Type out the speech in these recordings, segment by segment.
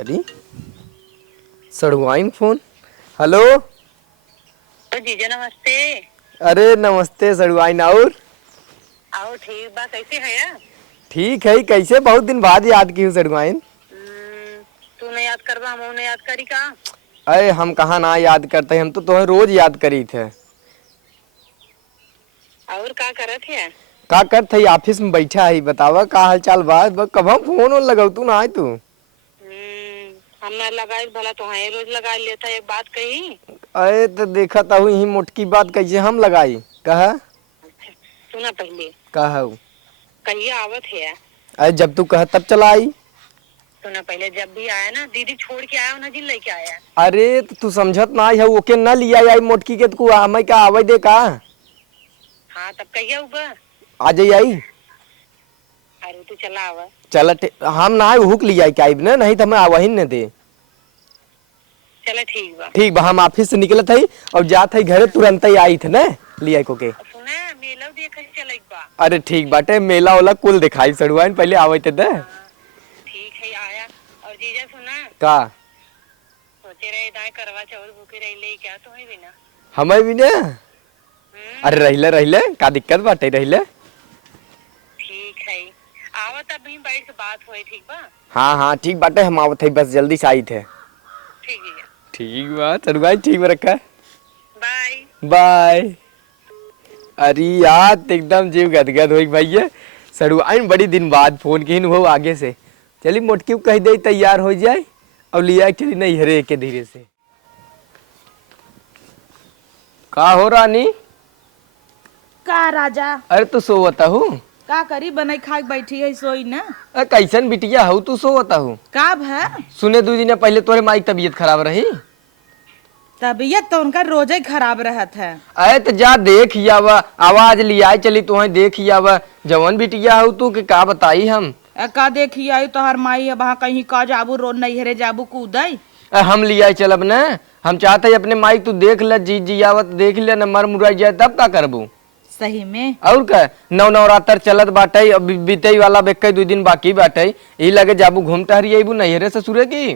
अरे सड़वाइन phone. Hello जीजा नमस्ते। अरे नमस्ते सड़वाइन। और आओ ठीक बा, कैसे है या? ठीक है। कैसे बहुत दिन बाद याद की हूँ सड़वाइन। तू ने याद करवा, हम ने याद करी का? अरे हम कहाँ ना याद करते, हम तो तुम्हें रोज याद करी थे। और का करत है? का कर थे? ऑफिस में बैठा है। बतावा का हाल चाल बा? कब हम फोन वोन लगाऊ तू ना आए तू। हम ना लगाए भला तो हाँ रोज लगा लेता। एक बात कही। अरे तो देखा था ही मोटकी बात कैसे हम लगाई। कहा सुना पहले। कहा कहिए आवत है? अरे जब तू कह तब चला आई। सुना पहले, जब भी आया ना दीदी छोड़ के आया ना, जिन लेके आया। अरे तो तू समझत ना है, ओके न लिया आई मोटकी के तू हमें का आवे दे का। हाँ तब कहिए उबा आ जाई आई। अरे तू चला आवा। चल हम ना हुक लिया क्या ना, नहीं तो हमें आवही न दे। चला ठीक बा। ठीक बा, हम ऑफिस से निकलत है और जात है घरे, तुरंत ही आई थे ना लिया को के। सुना मेला देखे चल एक बा। अरे ठीक बाटे, मेला वाला कुल दिखाई सड़ुआइन पहले आवे थे दे। ठीक है आया। और जीजा सुना का सोचे रहे दाएं करवा चौथ भूखे रह ले क्या तुम्हें भी ना? हमें भी ना। अरे रहले रहले का दिक्कत बाटे रहले। ठीक है आवत अभी बैठ के बात होए, ठीक बा? हाँ हाँ ठीक बाटे, हम आवत है, बस जल्दी से आई थे। ठीक है ठीक बा सड़ुआइन, ठीक बा रखा। Bye bye. अरे यार एकदम जीव गदगद हो भैया। सड़ुआइन बड़ी दिन बाद फोन की हो आगे से। चली मोटकी कह दे तैयार हो जाए और लिया चली नहीं हरे के धीरे से। का हो रानी? का राजा? अरे तू सोवता हूँ? का करी, बनई खा के बैठी है सोई ना। कैसन बिटिया हो तू सोवता हूँ? का भा? सुने 2 दिन पहले तोरे माई तबीयत खराब रही। तबीयत तो उनका रोज ही खराब रहत है। अरे तो जा देख आवा, आवाज लिया चली तुम्हें देख आवा। जवन बिटिया हो तू के का बताई हम। का देखी आई तो हर माई अब कहीं का जाबू रोज नैहरे जाबू कूदई। हम लिया चलब न। हम चाहते है अपने माई तू देख ले, जी जी आवत देख ले न, मर मुराई जाए तब का करबू। सही में और का नवरात्र चलत बाटे, अब बीते वाला बेके 2 दिन बाकी बाटे। यही लगे जाबू घूमता हरी आईबू नैहरे ससुरे की।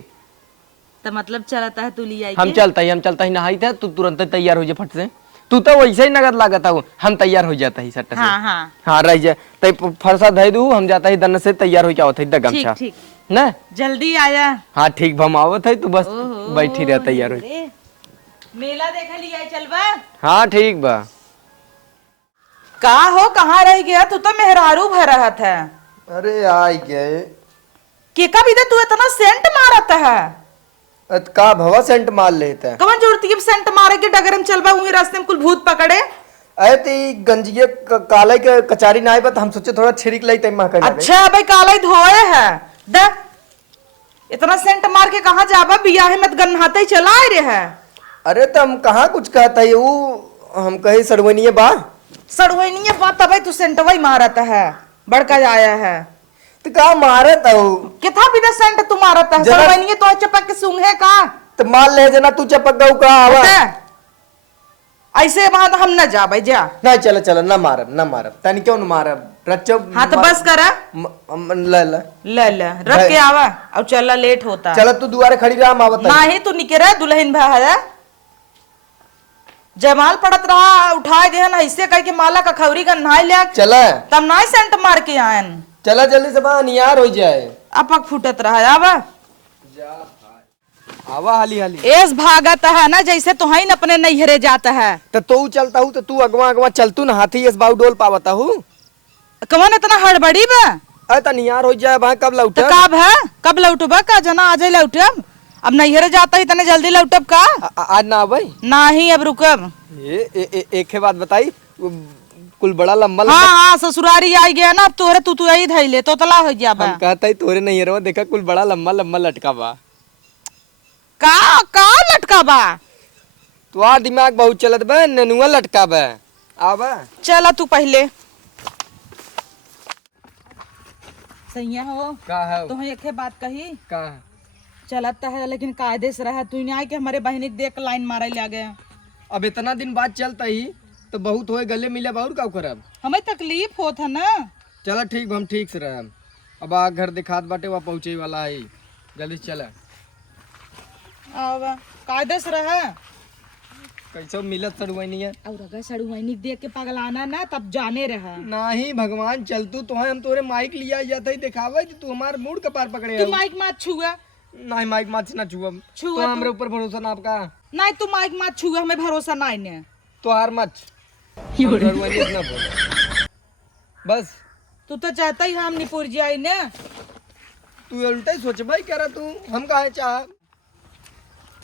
तो मतलब चलता है तू लिया हम चलता ही नहाई थे, तू तुरंत तैयार हो जाए फट से। तू तो वैसे ही नगद लागत हूँ, हम तैयार हो जाता ही सट से। हाँ हाँ हाँ रह जाए तो फरसा धै दू, हम जाता ही दन से तैयार हो क्या होता है गमछा। ठीक न जल्दी आया। हाँ ठीक हम आवत है, तू बस बैठी रह तैयार हो। मेला देखा लिया चलबा। हाँ ठीक बा। का हो कहाँ रह गया? तू तो मेहरारू भर रहत है। अरे आई गए के का भी तू इतना सेंट मारत है। का भवा सेंट मार लेते हैं। कवन जरूरत है सेंट मारे के? डगर में चलबा वही रास्ते में कुल भूत पकड़े। अरे ती गंजिए काले के कचारी ना बत, हम सोचे थोड़ा छिड़क लाई तई कर। अच्छा भाई काला धोए है द इतना सेंट मार के कहाँ जाबा? बियाहे में गन्हाते ही चला रे है। अरे तो हम कहाँ कुछ कहता है वो, हम कहे सड़वनिये बा। सड़वैनी बात तब तू सेंटवाई मारत है, बड़का आया है तो का मारत हो? किथा भी सेंट तू मारत है। सड़वैनी तो चपक के सूंघे का तो मार ले जना, तू चपक गऊ का आवा। ऐसे वहां तो हम न जाबे जा। नहीं चलो चलो ना मारब तनी क्यों न मारब रच्चो। हाँ तो बस करा ले ले रख के आवा और चला लेट होता। चलो तू दुआरे खड़ी रहा, हम आवत नहीं तू निकरा दुल्हन भा जमाल पड़त रहा, उठाए दे ना ऐसे कह के माला का खौरी का नहाय लिया। चला तब ना सेंट मार के आयन। चला जल्दी से बा नियार हो जाए। अपक फुटत रहा आवा आवा हाली हाली। एस भागत है ना जैसे तो है न अपने नैहरे जाता है। तो तू चलता हूँ तो तू अगवा अगवा चलतू ना, हाथी इस बाऊ डोल पावता हूँ। कवन इतना हड़बड़ी बा? अरे तो नियार हो जाए वहाँ कब लौटे? तो कब है? कब लौटबा का जना आज ही लौटब? अब नैहरे जाता ही तने जल्दी लौटब का? आज ना आवे नहीं अब रुकब। एक बात बताई, कुल बड़ा लंबा हाँ हाँ ससुरारी आई गया ना, अब तोरे तू यही धैले तो तला हो गया बा। हम कहता ही तोरे नहीं रहो, देखा कुल बड़ा लंबा लंबा लटका बा। का लटका बा? तुम्हार दिमाग बहुत चलत बा, ननुआ लटका बा। आवा चला तू पहले सैया हो का है तो एक बात कही। का चलता है लेकिन कायदे से रहा, तू नहीं के हमारे बहनी के देख लाइन मारे ले गया। अब इतना दिन बाद चलता ही तो बहुत होए, गले मिले और का करब? हमें तकलीफ होत है ना। चला ठीक हम ठीक से रह। अब आ घर दिखात बाटे, वहाँ पहुँचे वाला है, जल्दी चला। अब कायदे से रहे कैसे मिलत सड़ुआ नहीं है और अगर सड़ुआनी देख के पगलाना ना तब जाने रहा। नहीं भगवान चलतू तो हम तोरे माइक लिया जाता ही दिखावे तू हमार मूड का पार पकड़े तू माइक मत छुआ। नहीं माइक मत ना छुआ छुआ तो हमरे ऊपर भरोसा ना आपका नहीं तू माइक मत छुआ, हमें भरोसा नहीं ने। तो हार मत सड़ुआ नहीं इतना बोल बस। तू तो चाहता ही हम निपुर जाए ने। तू उल्टा ही सोचबा क्या रहा तू हम काहे चाह।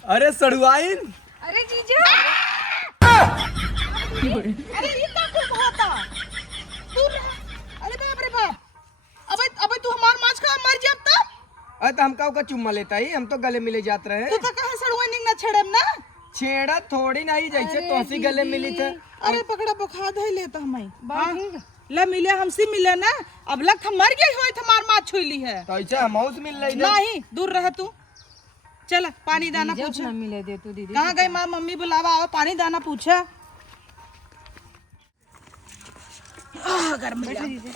अरे सड़ुआइन अरे जीजा अरे ये क्या कुछ होता तू अरे बाप रे बाप। अबे अबे तू हमार माछ का मर जाब तब। अरे तो हम का चुम्मा लेता ही हम तो गले मिले जात रहे तू तो कहे सड़ुआनी ना छेड़म ना। छेड़ा थोड़ी नहीं जैसे तो हंसी गले मिली थे। अरे पकड़ा बुखार धई लेता हमें ले मिले हमसे मिले ना। अब लग हम मर गए हो हमार माछ छुईली है तो ऐसा हम से मिल रही ना नहीं दूर रह तू। चल पानी दाना पूछ मिले दे तू दीदी। कहाँ गई माँ मम्मी बुलावा आओ पानी दाना पूछा।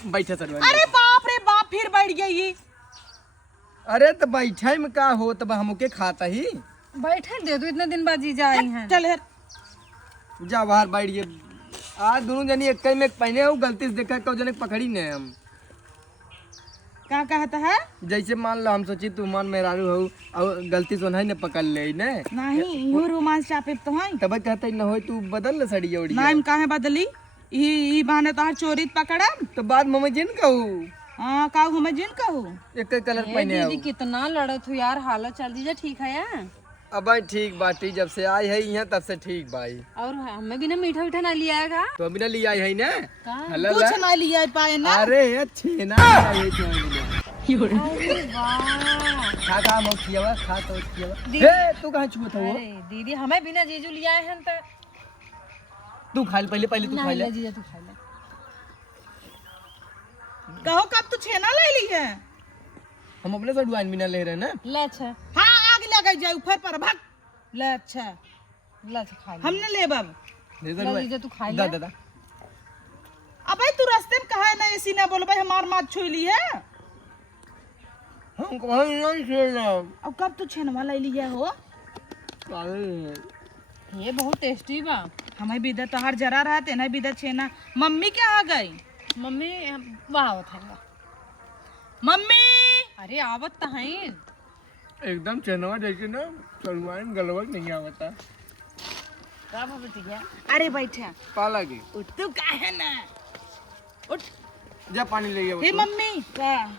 बैठे सड़ुआ। अरे बाप रे बाप फिर बैठ गई। अरे तो बैठे में का हो तब हमके खाता ही बैठे दे तू, इतने दिन बाद जीजा आई हैं। चल यार जा बाहर बैठ गए। आज दोनों जनी एक में पहने हो गलती से देखा कौ जने पकड़ी ने हम। क्या कहता है जैसे मान लो हम सोची तू मान मेहरारू हो और गलती से नहीं पकड़ ले ने नहीं यो रोमांस चापे तो है तब कहते न हो तू बदल ले सड़ी उड़ी नाम काहे बदली ई बहाने तो चोरी पकड़ा तो बाद में जिन कहू हां का हमें जिन कहू एक कलर ए पहने दीदी कितना लड़त हो यार, हालत चल जीजा ठीक है यार। अब भाई ठीक बाटी जब से आई है यहाँ तब से ठीक भाई। और हमें भी ना मीठा मीठा ना लिया आएगा तो अभी ना लिया आई है ना का? हल्ला ला। कुछ ना लिया पाए ना। अरे अच्छे ना ये जो अरे वाह खा खा मो खियावा खा तो खियावा हे तू कहां छुत हो अरे दीदी हमें बिना जीजू लिया हैं तो तू खा ले पहले पहले तू ना खा ले ले जीजा तू खा ले। कहो कब तू छेना ले ली है। हम अपने से डुआइन भी ना ले रहे ना। ले अच्छा हाँ आग लगा जाए ऊपर पर भाग ले। अच्छा ले अच्छा खा ले। हमने ले बाब दे दे ले जीजा तू खा ले। दा दा दा अबे तू रास्ते में कहा है ना ऐसी ना बोल भाई हमार माछ छुईली है। हम कहां नहीं खेलना अब कब तू छेनवा ले लिया हो। ये बहुत टेस्टी बा। हमें बिदा तोहार जरा रहते ना बिदा छेना। मम्मी क्या आ गई मम्मी वाह था मम्मी। अरे आवत तो है एकदम चनवा जैसे ना सलमान गलवक नहीं आवता। का भगतिया। अरे बैठा पाला की उठ तू काहे ना उठ। जा पानी ले हे मम्मी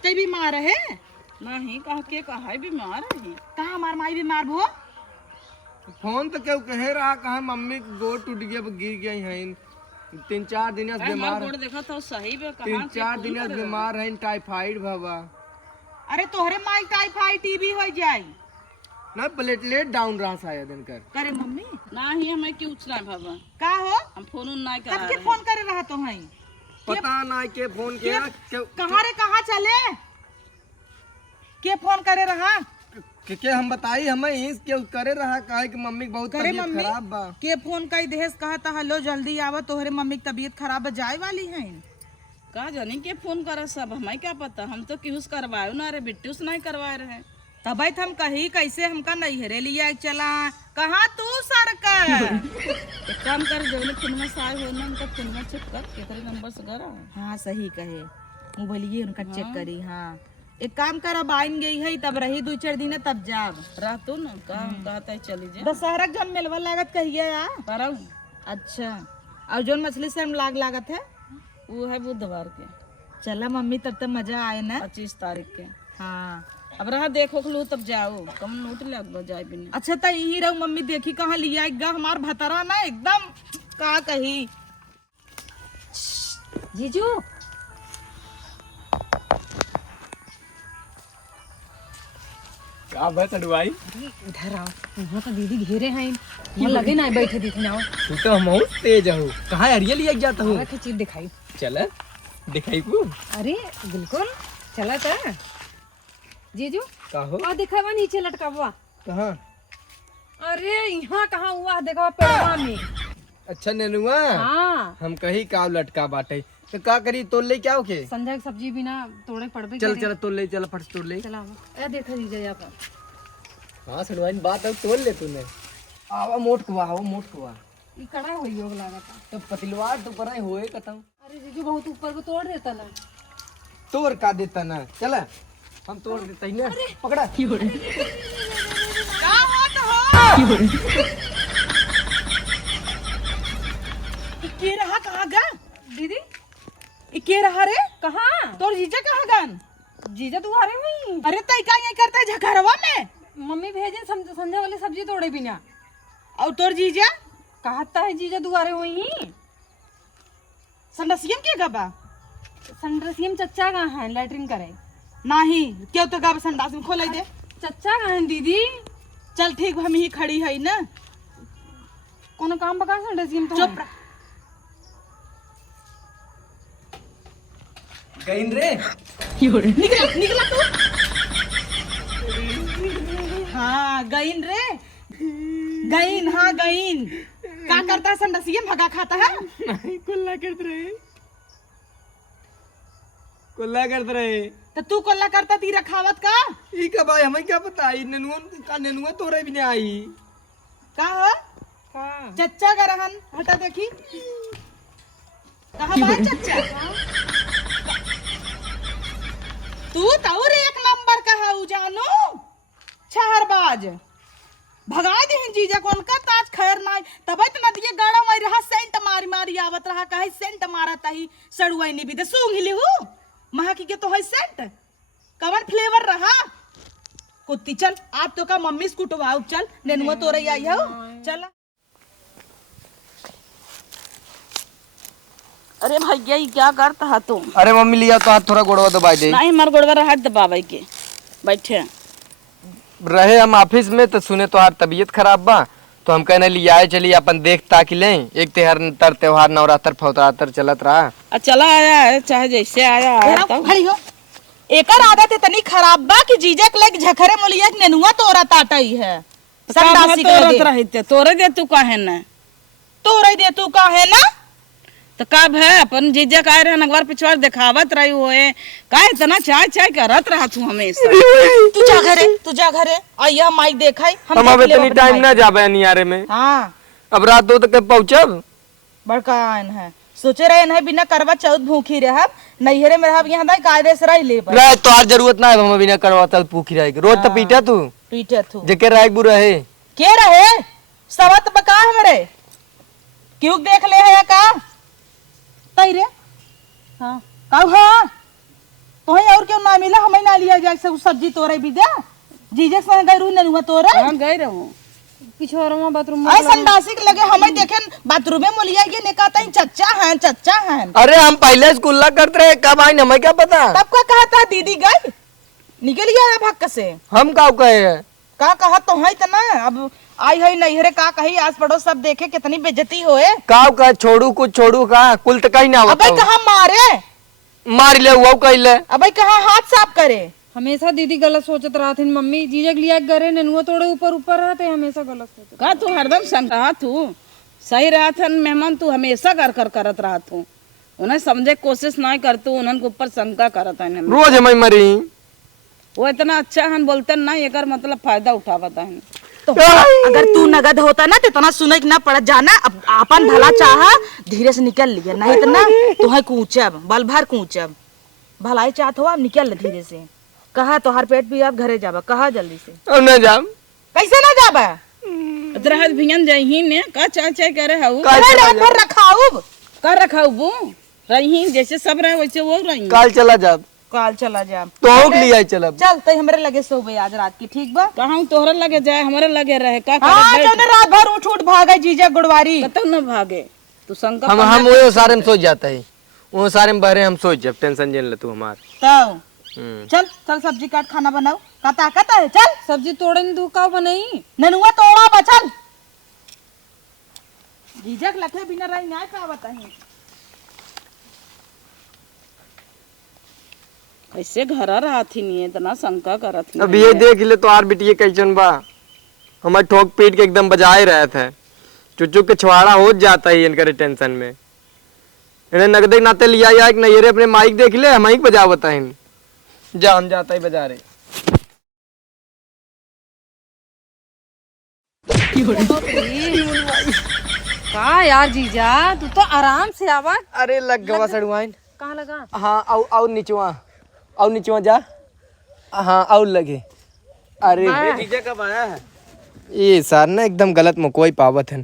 ते बीमार है नहीं कह के कहा है बीमार है कहाँ हमार माई बीमार भो। फोन तो क्यों कह रहा कहा मम्मी गोड़ टूट गया गिर गई है 3-4 दिन से बीमार गोड़ देखा तो सही में 3-4 दिन से बीमार है टाइफाइड बाबा। अरे तोहरे माई टाइफाइड टीबी हो जाई ना प्लेटलेट डाउन रहा शायद इनकर। करे मम्मी ना ही हमें क्यों उछला बाबा का हो हम फोन ना कब के फोन करे रहा तो है पता ना के फोन किया कहाँ रे कहाँ चले के फोन करे रहा के हम बताई हमें इस के करे रहा कहे कि मम्मी बहुत करे तबीयत मम्मी खराब बा। के फोन कई देश कहा था हेलो जल्दी आवा तोहरे मम्मी की तबीयत खराब जाए वाली है। का जानी के फोन करे सब हमें क्या पता हम तो क्यों करवाए ना रे बिट्टू से नहीं करवाए रहे। तब हम कही कैसे हमका नैहरे लिया चला कहाँ तू सरकार एक काम कर जो फोन से आए हो ना उनका फोन चेक कर केकरे नंबर से करा। हाँ सही कहे मोबाइलिए उनका चेक करी। हाँ एक काम कर अब आइन गई है तब रही 2-4 दिन तब जाब रह तो ना काम कहता है चली जा दशहरा जब मेलवा लागत कहिए यार परऊ अच्छा और जो मछली से हम लागत है वो है बुधवार के चला मम्मी तब तक मजा आए ना 25 तारीख के। हाँ अब रहा देखो लो तब जाओ कम नोट लग जाए बिना। अच्छा तो यही रहू मम्मी देखी कहाँ लिया गा हमार भतरा ना एकदम का कही जीजू का बस अडवाई इधर आओ। वहाँ तो दीदी घेरे हैं यहाँ लगे ना बैठे दिखने आओ। तू तो हम तेज हो कहाँ हरिया लिया जाता हूँ रखे चीज दिखाई। चल दिखाई को अरे बिल्कुल चला था जीजू का हो और देखा हुआ नीचे लटका हुआ। कहाँ अरे यहाँ कहाँ हुआ देखा पेड़वा में। अच्छा नेनुआ हाँ हम कहीं काव लटका बाटे तो का करी तोड़ ले क्या होके। संध्या की सब्जी बिना तोड़े पड़बे चल चल तोड़ ले चल फट तोड़ ले। चला ए देखा जीजा यहाँ पर हाँ सड़वाइन बात अब तोड़ ले तूने। आवा मोट कुआ ई कड़ा होई योग लागत। तो पतलवार तो पर होए कतम अरे जीजू बहुत ऊपर को तोड़ देता ना। तोड़ का देता ना, चला हम तोड़ देता ही ना। पकड़ा क्या होत हो के रहा कहाँ गा दीदी ई के रहा रे कहाँ? तोर जीजा कहाँ गन जीजा दुआरे हुई। अरे तई का ये करता है झकरवा में मम्मी भेजे संध्या वाली सब्जी तोड़े बिना। और तोर जीजा कहता है जीजा दुआरे हुई। संडसियम के गबा संड्रसियम चच्चा कहाँ है लेटरिन करे? नहीं क्यों तो गबा संडास में खोले दे। चच्चा कहाँ है दीदी? चल ठीक हम ही खड़ी है ना। कोनो काम बका संड्रसियम तो चुप है। गईन रे। निकला निकला तू। हाँ गईन रे गईन। हाँ गईन क्या करता है संडसियम भगा खाता है। नहीं कुल्ला करते रहे तो तू कोल्ला करता ती रखावत का ई का भाई हमें क्या पता ई नेनुआ तोड़े भी नहीं आई। का है हाँ। चच्चा का रहन हटा देखी कहाँ बात चच्चा तू तौर एक नंबर का है जानू छहरबाज भगा दे जीजा कौन का ताज खैर ना तब इतना दिए गाड़ा मारी रहा सेंट मारी मारी आवत रहा कहे सेंट मारता ही सड़ुआई नहीं भी दे सूंघ ली हूँ महा की के तो है सेंट कवन फ्लेवर रहा कुत्ती चल आप तो का मम्मी स्कूटवाओ चल नेनुआ तोरे आई हो चल। अरे भैया ये क्या करता है तुम? अरे मम्मी लिया तो हाथ थोड़ा गोड़वा दबाई दे नहीं हमारे गोड़वा हाथ दबावे के बैठे। रहे हम ऑफिस में तो सुने तो तबीयत खराब बा तो हम कहने लिए आए चलिए अपन देख ताक लें। एक त्योहार नवरात्र फवरात्र चलत रहा। चला आया है चाहे जैसे आया है तेरा तब। खड़ी हो एकर आदत इतनी खराब बा कि जीजा के लग झखरे मुलिया के नेनुआ तोरा ताटई है संडासी के तोरत लगे। रहते तोरे दे तू काहे न तोरे दे तू का है ना तो कब है अपन जीजा का रहे अखबार पिछवाड़ दिखावत रही हुए का इतना चाय चाय करत रहा तू हमेशा। तू जा घरे आइया माइक देखाई हम अब इतनी टाइम ना जाबे नियारे में। हाँ अब रात 2 तक पहुंचब। बड़का आन है सोचे रहे नहीं बिना करवा चौथ भूखी रहब नैहरे में रहब यहाँ दाई कायदे से रह ले रहे तो आज जरूरत ना है हम अभी ना करवा चल पूखी रहेगी रोज तो पीटा तू पीटे तू जेके राय बुरा है के रहे सवत बका हमरे क्यों देख ले है का तई रे हाँ काऊ हाँ तो और क्यों ना मिला हमें ना लिया जाए से सब्जी तोरे भी दे जीजे से गई रू नेनुआ तोरे हाँ गए रहूं पिछोरमा बाथरूम आई संडासी के लगे हमें देखे बाथरूम में मुलिया ये निकाता ही चच्चा है। अरे हम पहले स्कूल करते रहे कब आई हमें क्या पता। तब का कहा था दीदी गई निकल गया है भक्क से हम का कहे हैं का कहा तो है इतना अब आई है नैहरे का कही आस पड़ोस सब देखे कितनी बेइज्जती होए काव का छोड़ू कुछ छोड़ू का कुल तो कहीं ना अबे होता कहा मारे मार ले वो कह ले अबे कहा हाथ साफ करे हमेशा दीदी गलत सोचत रहा थी मम्मी जीजा के लिया गरे नेनुआ तोड़े ऊपर ऊपर रहते हमेशा गलत सोचत। का तू हरदम संग रहा तू सही रहा था मेहमान तू हमेशा कर करत रहा तू उन्हें समझे कोशिश ना कर तू उन्हें के ऊपर शंका करत है रोज हमें मरी वो इतना अच्छा हन बोलते ना ये कर मतलब फायदा उठावता है। तो अगर तू नगद होता ना तो इतना सुने ना पड़ जाना अब अपन भला चाहा धीरे से निकल लिया नहीं तो ना तू है कूचब बल भर कूचब भलाई चाहत हो अब निकल ले धीरे से कहा तो हर पेट भी आप घरे जाबा कहा जल्दी से अब ना जा कैसे ना जाबा तरह भियन जही ने का चाय चाय करे हऊ रात भर रखाऊब कर रखाऊ बू रही जैसे सब रहे वैसे वो रही काल चला जा काल चला जा तो हो लिया चल चल तो हमरे लगे सोबे आज रात की ठीक बा कहा तोहरे लगे जाए हमारे लगे रहे का हाँ करे जौने रात भर उठ उठ भागे जीजा गुड़वारी कतौ न भागे तू शंका हम वो सारे में सोच जाता है वो सारे में बहरे हम सोच जब टेंशन जेन ले तू हमार तो चल चल सब्जी काट खाना बनाओ का ताकत है चल सब्जी तोड़े ने तू का बनाई ननुआ तोड़ा बचल जीजा के लखे बिना रही ना का बताई कैसे घर रहा थी नहीं इतना शंका करत थी अब ये देख ले तो आर बिटिए कैसन बा हमारे ठोक पीट के एकदम बजाए रहे थे चुचू के छुआड़ा हो जाता है इनका टेंशन में इन्हें नगदे नाते लिया या एक नैयरे अपने माइक देख ले हम ही बजा बताए जा हम जाता ही बजा रहे का यार जीजा तू तो आराम से आवा। अरे लग गवा सड़ुआइन। कहाँ लगा? हाँ आओ नीचवा जा। हाँ आओ लगे। अरे जीजा कब आया है? ये सार ना एकदम गलत में कोई पावत है।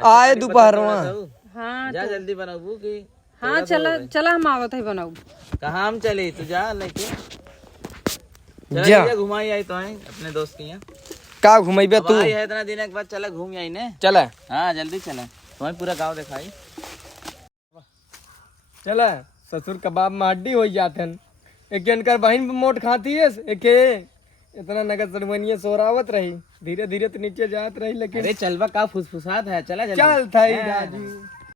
आए दोपहर हाँ जा जल्दी बनाबू की हाँ चला हम आवत है बनाऊ। कहाँ हम चले तू जा लेके जा। जीजा घुमाई आई तो है अपने दोस्त के यहाँ। का घुमाइबे अब तू? आई है इतना दिन के बाद, चला घूम आई ने। चला हाँ जल्दी चला, तुम्हें पूरा गांव दिखाई। चला ससुर कबाब में हड्डी हो जाते हैं। एक इनकर बहन मोट खाती है, एक इतना नगद सड़मनिया सोरावत रही, धीरे धीरे तो नीचे जात रही। लेकिन अरे चलवा का फुसफुसात है, चला जल्दी। चल था राजू।